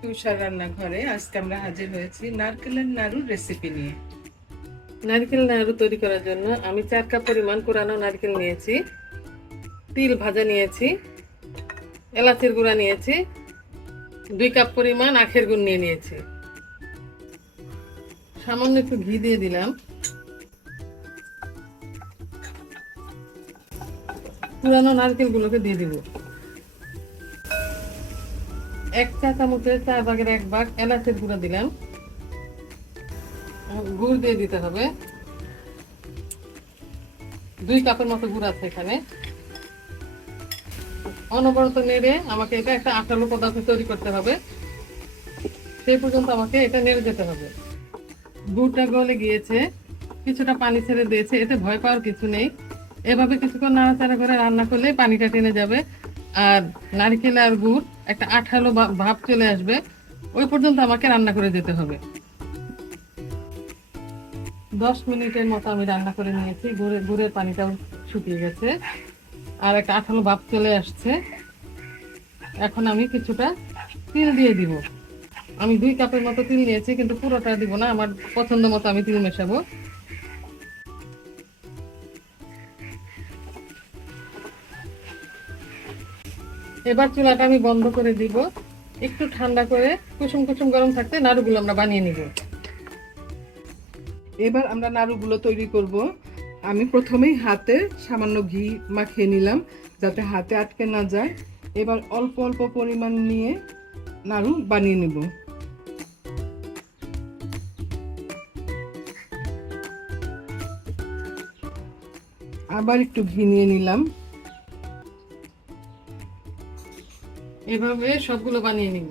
তুষার রান্নাঘরে, আজকে আমরা হাজির হয়েছি নারকেলের নাড়ুর রেসিপি নিয়ে। নারকেল নাড়ু তৈরি করার জন্য আমি চার কাপ পরিমাণ কোরানো নারকেল নিয়েছি, তিল ভাজা নিয়েছি, এলাচের গুঁড়া নিয়েছি, দুই কাপ পরিমাণ আখের গুড় নিয়ে নিয়েছি। সামান্য একটু ঘি দিয়ে দিলাম। পুরানো নারকেলগুলোকে দিয়ে দিব। এক চা চামচের চার ভাগের এক ভাগ এলাচের গুঁড়া দিলাম। গুড় দিয়ে দিতে হবে। দুই কাপের মতো গুড় আছে এখানে। অনবরত নেড়ে আমাকে এটা একটা আঠালো পদার্থ তৈরি করতে হবে। সেই পর্যন্ত আমাকে এটা নেড়ে যেতে হবে। গুড়টা গলে গিয়েছে, কিছুটা পানি ছেড়ে দিয়েছে, এতে ভয় পাওয়ার কিছু নেই। এভাবে কিছুক্ষণ নাড়াচাড়া করে রান্না করলে পানিটা টেনে যাবে। আর নারকেল আর গুড়, একটা আঠালো ভাব চলে আসবে। ওই পর্যন্ত আমাকে রান্না করে যেতে হবে। দশ মিনিটের মতো আমি রান্না করে নিয়েছি। গুড়ে, গুড়ের পানিটাও শুকিয়ে গেছে। আর একটা আঠালো ভাব চলে আসছে। এখন আমি কিছুটা তিল দিয়ে দিব। আমি দুই কাপের মতো তিল নিয়েছি, কিন্তু পুরোটা দিব না। আমার পছন্দ মতো আমি তিল মেশাবো। এবার চুলাটা আমি বন্ধ করে দিব। একটু ঠান্ডা করে কুসুম কুসুম গরম থাকতে নাড়ুগুলো আমরা বানিয়ে নিব। এবার আমরা নাড়ুগুলো তৈরি করব। আমি প্রথমেই হাতে সামান্য ঘি মাখিয়ে নিলাম যাতে হাতে আটকে না যায়। এবার অল্প অল্প পরিমাণ নিয়ে নাড়ু বানিয়ে নেব। আবার একটু ঘি নিয়ে নিলাম। এভাবে সবগুলো বানিয়ে নিব।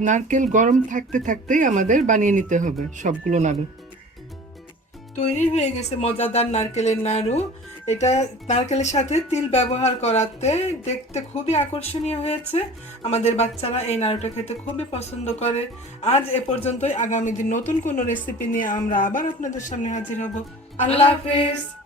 নারকেল গরম থাকতে থাকতেই আমাদের বানিয়ে নিতে হবে সবগুলো নাড়ু। তৈরি হয়ে গেছে মজাদার নারকেলের নাড়ু। এটা নারকেলের সাথে তিল ব্যবহার করাতে দেখতে খুবই আকর্ষণীয় হয়েছে। আমাদের বাচ্চারা এই নাড়ুটা খেতে খুবই পছন্দ করে। আজ এ পর্যন্তই। আগামী দিন নতুন কোনো রেসিপি নিয়ে আমরা আবার আপনাদের সামনে হাজির হব। আল্লাহ হাফেজ।